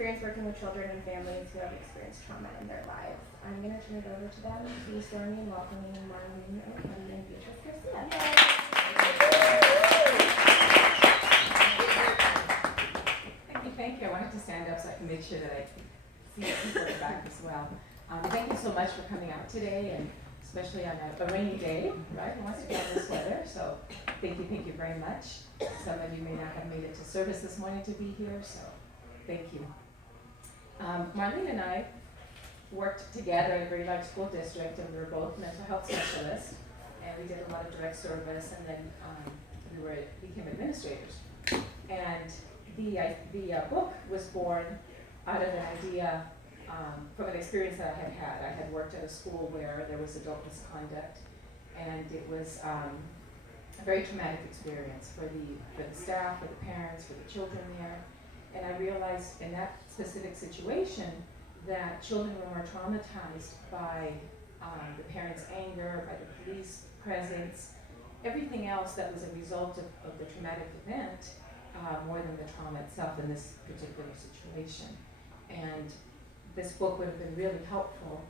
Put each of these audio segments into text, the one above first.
experience working with children and families who have experienced trauma in their lives. I'm going to turn it over to them. Please join me in welcoming Marlene, Ochetti, and Beatriz Garcia. Thank you. I wanted to stand up so I can make sure that I see people in the back as well. Thank you so much for coming out today, and especially on a rainy day, right? Who wants to get in this weather? So thank you very much. Some of you may not have made it to service this morning to be here, so thank you. Marlene and I worked together in a very large school district, and we were both mental health specialists, and we did a lot of direct service, and then we became administrators. And the book was born out of an idea from an experience that I had. I had worked at a school where there was adult misconduct, and it was a very traumatic experience for the staff, for the parents, for the children there. And I realized in that specific situation that children were more traumatized by the parents' anger, by the police presence, everything else that was a result of the traumatic event, more than the trauma itself in this particular situation. And this book would have been really helpful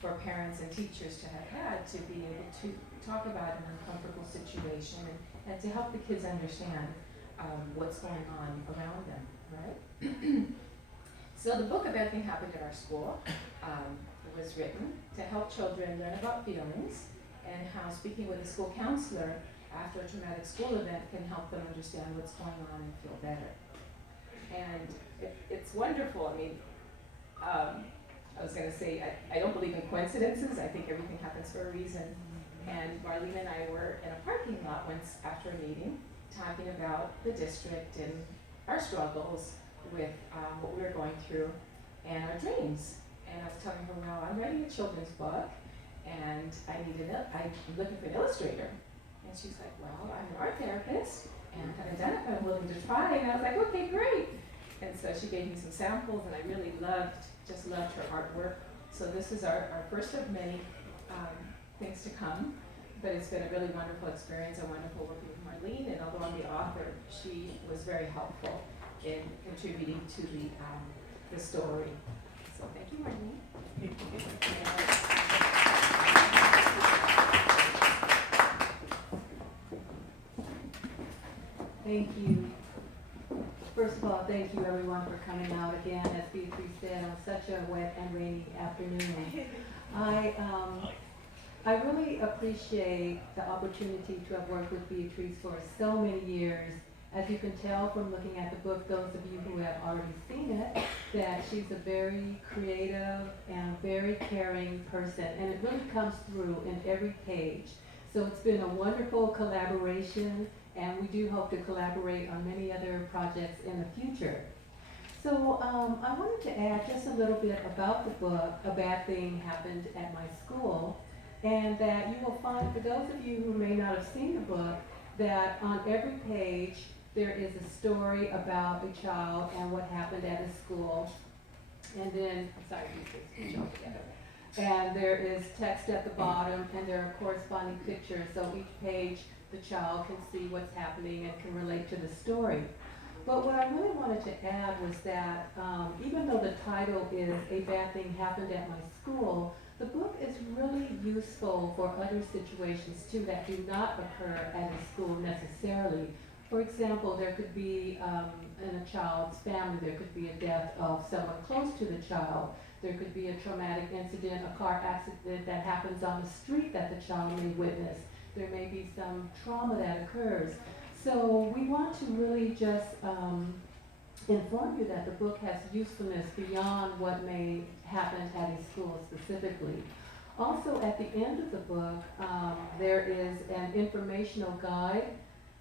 for parents and teachers to have had, to be able to talk about an uncomfortable situation and to help the kids understand what's going on around them, right? So the book, Everything Happened at Our School, was written to help children learn about feelings and how speaking with a school counselor after a traumatic school event can help them understand what's going on and feel better. And it's wonderful. I mean, I was going to say, I don't believe in coincidences. I think everything happens for a reason. And Marlene and I were in a parking lot once after a meeting talking about the district and our struggles with what we were going through and our dreams. And I was telling her, well, I'm writing a children's book and I'm looking for an illustrator. And she's like, well, I'm an art therapist and I haven't done it, but I'm willing to try. And I was like, okay, great. And so she gave me some samples, and I really loved her artwork. So this is our first of many things to come, but it's been a really wonderful experience and wonderful working with Marlene. And although I'm the author, she was very helpful in contributing to the story. So thank you, Marlene. Thank you. First of all, thank you everyone for coming out again, as Beatriz said, on such a wet and rainy afternoon. I really appreciate the opportunity to have worked with Beatriz for so many years. As you can tell from looking at the book, those of you who have already seen it, that she's a very creative and very caring person, and it really comes through in every page. So it's been a wonderful collaboration, and we do hope to collaborate on many other projects in the future. So I wanted to add just a little bit about the book, A Bad Thing Happened at My School, and that you will find, for those of you who may not have seen the book, that on every page there is a story about a child and what happened at his school. And then, and there is text at the bottom, and there are corresponding pictures, so each page the child can see what's happening and can relate to the story. But what I really wanted to add was that even though the title is A Bad Thing Happened at My School, the book is really useful for other situations too that do not occur at a school necessarily. For example, there could be in a child's family, there could be a death of someone close to the child. There could be a traumatic incident, a car accident that happens on the street that the child may witness. There may be some trauma that occurs. So we want to really just inform you that the book has usefulness beyond what may happen at a school specifically. Also, at the end of the book, there is an informational guide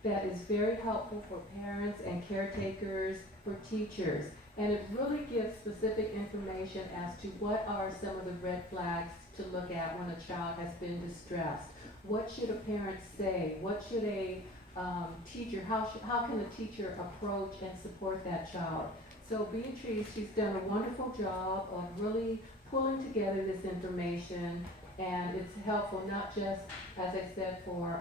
that is very helpful for parents and caretakers, for teachers. And it really gives specific information as to what are some of the red flags to look at when a child has been distressed. What should a parent say? What should a teacher, how can a teacher approach and support that child? So Beatriz, she's done a wonderful job of really pulling together this information, and it's helpful not just, as I said, for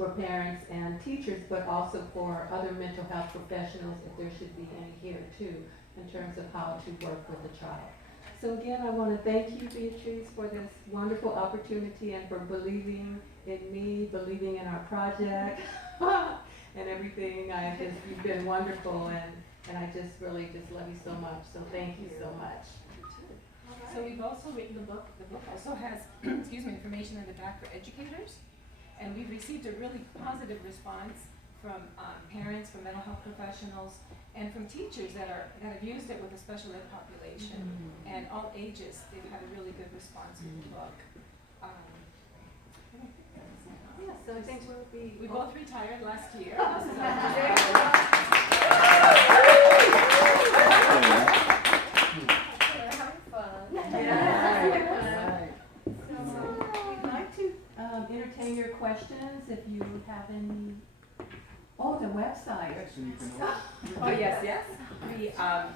for parents and teachers, but also for other mental health professionals, if there should be any here too, in terms of how to work with a child. So again, I want to thank you, Beatriz, for this wonderful opportunity and for believing in me, believing in our project, and everything. You've been wonderful, and I just really just love you so much. So thank you so much. So we've also written the book. The book also has, excuse me, information in the back for educators. And we've received a really positive response from parents, from mental health professionals, and from teachers that have used it with a special ed population. And all ages, they've had a really good response with the book. Yeah, so I think we'll be. We both retired last year. We're having fun. Yeah. So we'd like to entertain your questions if you have any. Oh, the website. Oh, yes.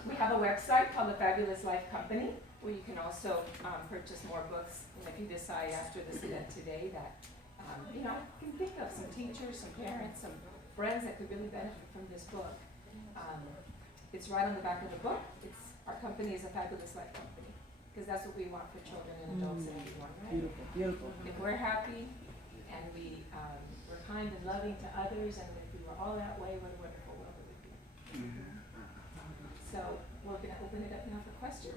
We have a website called The Fabulous Life Company, where you can also purchase more books. And if you decide after this event today that, you can think of some teachers, some parents, some friends that could really benefit from this book. It's right on the back of the book. Our company is a Fabulous Life Company, because that's what we want for children and adults and everyone, right? Beautiful, beautiful. If we're happy and we're kind and loving to others, and if we were all that way, what a wonderful world it would be. So we're going to open it up now for questions.